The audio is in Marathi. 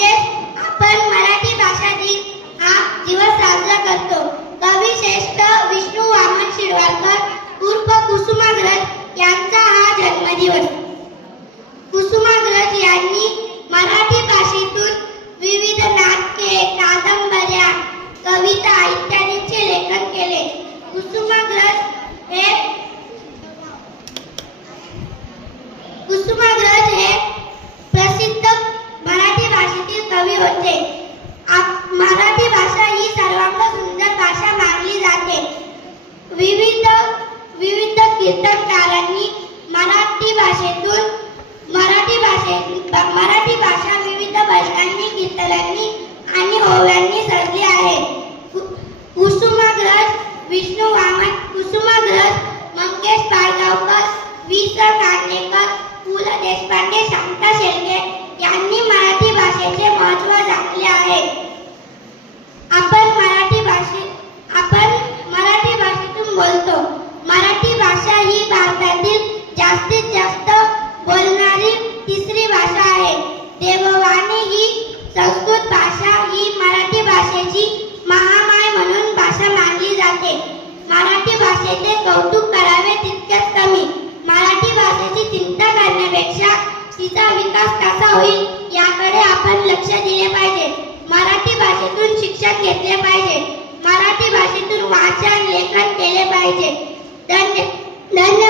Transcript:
म्हणजेच आपण मराठी भाषा दिन हा दिवस साजरा करतो. कवी श्रेष्ठ विष्णू वामन शिरवाडकर उर्फ कुसुमाग्रज यांचा हा जन्मदिवस. भजनांनी आणि ओव्यांनी सजली आहे. कुसुमाग्रज विष्णू वामन कुसुमाग्रज मंगेश पाडगावकर वि स कांडेकर पु ल देशपांडे शांता शेळके यांनी मराठी तिचा विकास कसा होईल याकडे आपण लक्ष दिले पाहिजे. मराठी भाषेतून शिक्षण घेतले पाहिजे. मराठी भाषेतून वाचन लेखन केले पाहिजे. धन्य धन्य